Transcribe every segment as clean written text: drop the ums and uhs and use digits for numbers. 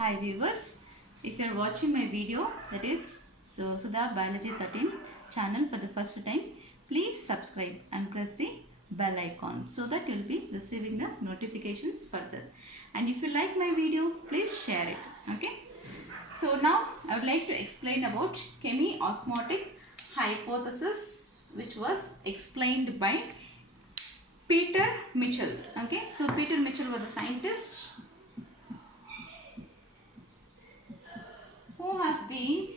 Hi viewers, if you are watching my video, that is Sudha Biology 13 channel for the first time, please subscribe and press the bell icon so that you will be receiving the notifications further. And if you like my video, please share it. Okay. So now I would like to explain about chemiosmotic hypothesis, which was explained by Peter Mitchell. Okay. So Peter Mitchell was a scientist who has been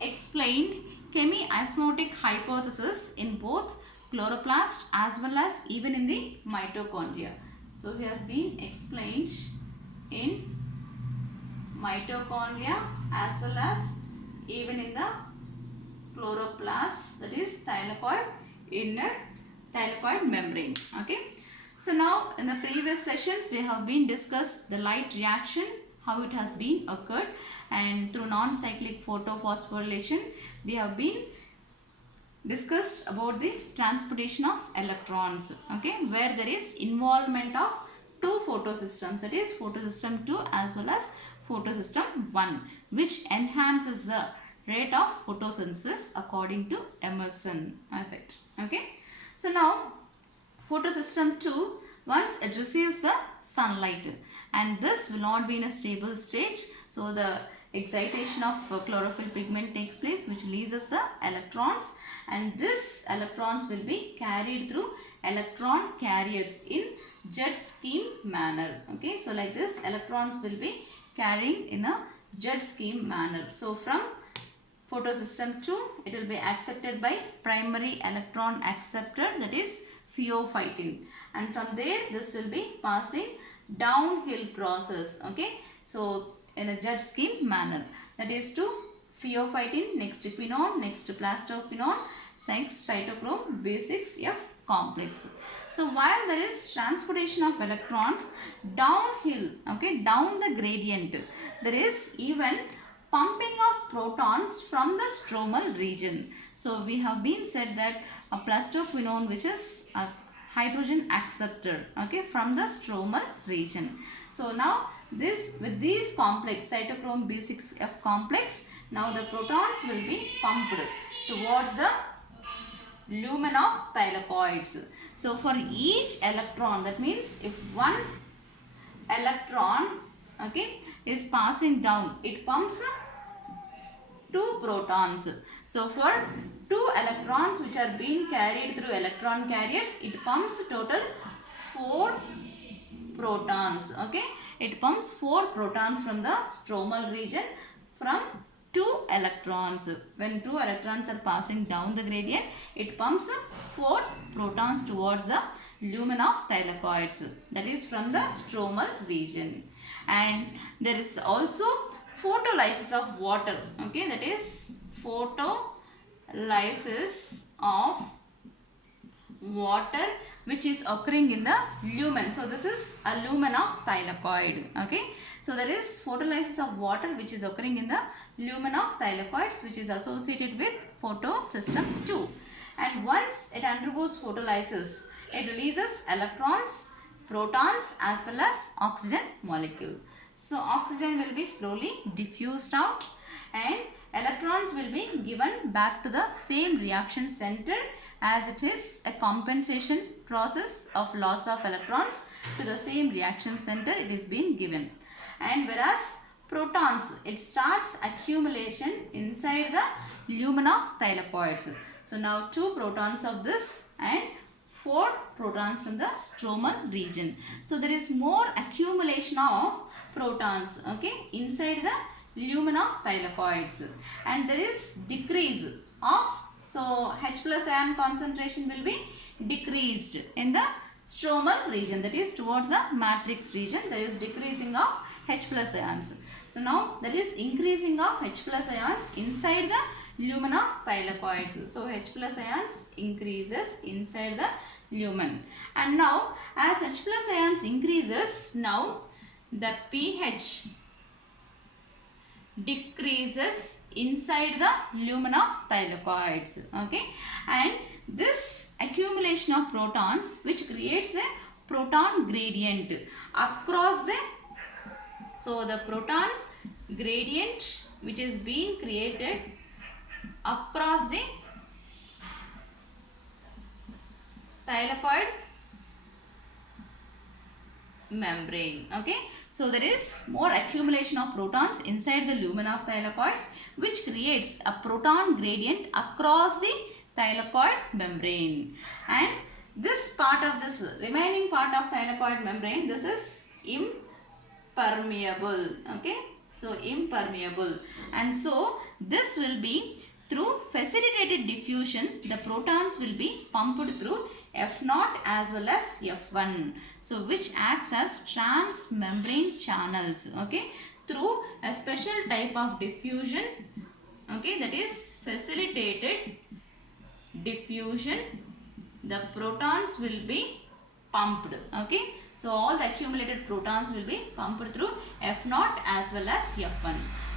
explained chemiosmotic hypothesis in both chloroplast as well as even in the mitochondria. So he has been explained in mitochondria as well as even in the chloroplast, that is thylakoid inner thylakoid membrane. Okay. So now in the previous sessions we have been discussed the light reaction, how it has been occurred, and through non-cyclic photophosphorylation we have been discussed about the transportation of electrons, okay, where there is involvement of two photosystems, that is photosystem 2 as well as photosystem 1, which enhances the rate of photosynthesis according to Emerson effect. Okay. So now photosystem 2, once it receives the sunlight, and this will not be in a stable state, so the excitation of chlorophyll pigment takes place, which releases the electrons, and this electrons will be carried through electron carriers in jet stream manner. Okay, so like this electrons will be carrying in a jet stream manner. So from photosystem 2, it will be accepted by primary electron acceptor, that is pheophytin, and from there this will be passing downhill process. Okay, so in a jet stream manner, that is to pheophytin, next quinone, next plastoquinone, next cytochrome B6F complex. So while there is transportation of electrons downhill, okay, down the gradient, there is even pumping of protons from the stromal region. So we have been said that a plastoquinone, which is a hydrogen acceptor, okay, from the stromal region. So now this, with these complex cytochrome B6F complex, now the protons will be pumped towards the lumen of thylakoids. So for each electron, that means if one electron, okay, is passing down, it pumps 2 protons. So for 2 electrons which are being carried through electron carriers, it pumps total 4 protons. Okay, it pumps 4 protons from the stromal region from 2 electrons. When 2 electrons are passing down the gradient, it pumps 4 protons towards the lumen of thylakoids, that is from the stromal region. And there is also photolysis of water, okay, that is photolysis of water which is occurring in the lumen. So this is a lumen of thylakoid. Okay, so there is photolysis of water which is occurring in the lumen of thylakoids, which is associated with photosystem 2, and once it undergoes photolysis, it releases electrons, protons as well as oxygen molecule. So oxygen will be slowly diffused out and electrons will be given back to the same reaction center, as it is a compensation process of loss of electrons. To the same reaction center it is being given. And whereas protons, it starts accumulation inside the lumen of thylakoids. So now 2 protons of this and 4 protons from the stromal region. So there is more accumulation of protons, okay, inside the lumen of thylakoids, and there is decrease of, so H plus ion concentration will be decreased in the stromal region, that is towards the matrix region. There is decreasing of H plus ions. So now there is increasing of H plus ions inside the lumen of thylakoids. So H plus ions increases inside the lumen, and now as H plus ions increases, now the pH decreases inside the lumen of thylakoids. Okay, and this accumulation of protons, which creates a proton gradient across the So the proton gradient which is being created across the thylakoid membrane. Okay, so there is more accumulation of protons inside the lumen of thylakoids, which creates a proton gradient across the thylakoid membrane. And this part of this remaining part of thylakoid membrane, this is impermeable. Okay, so impermeable, and so this will be through facilitated diffusion, the protons will be pumped through F0 as well as F1, so which acts as transmembrane channels, okay, through a special type of diffusion, okay, that is facilitated diffusion, the protons will be pumped, okay. So all the accumulated protons will be pumped through F0 as well as F1.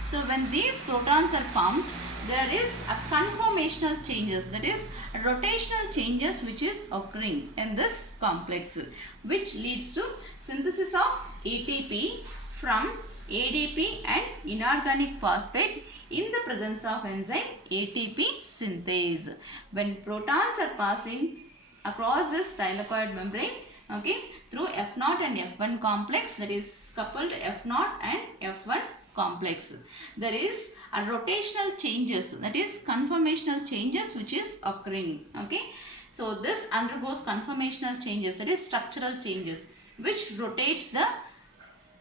So when these protons are pumped, there is a conformational changes, that is rotational changes which is occurring in this complex, which leads to synthesis of ATP from ADP and inorganic phosphate in the presence of enzyme ATP synthase. When protons are passing across this thylakoid membrane, okay, through F0 and F1 complex, that is coupled F0 and F1 complex, there is a rotational changes, that is conformational changes which is occurring, okay. So this undergoes conformational changes, that is structural changes, which rotates the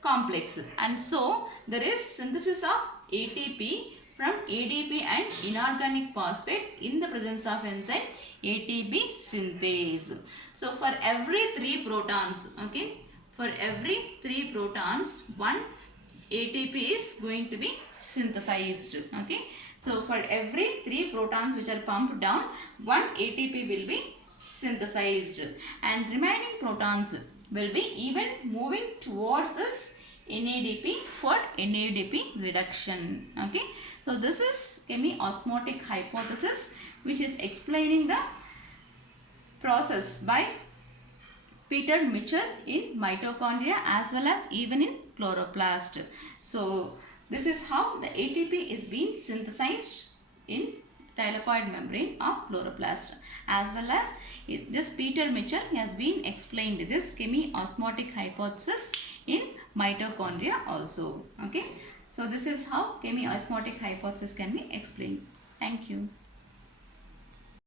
complex, and so there is synthesis of ATP from ADP and inorganic phosphate in the presence of enzyme ATP synthase. So for every 3 protons, okay, for every 3 protons, one ATP is going to be synthesized, okay. So for every 3 protons which are pumped down, one ATP will be synthesized, and remaining protons will be even moving towards this NADP for NADP reduction, okay. So this is chemiosmotic hypothesis, which is explaining the process by Peter Mitchell in mitochondria as well as even in chloroplast. So this is how the ATP is being synthesized in thylakoid membrane of chloroplast, as well as this Peter Mitchell has been explained this chemiosmotic hypothesis in mitochondria also, okay. So this is how chemiosmotic hypothesis can be explained. Thank you.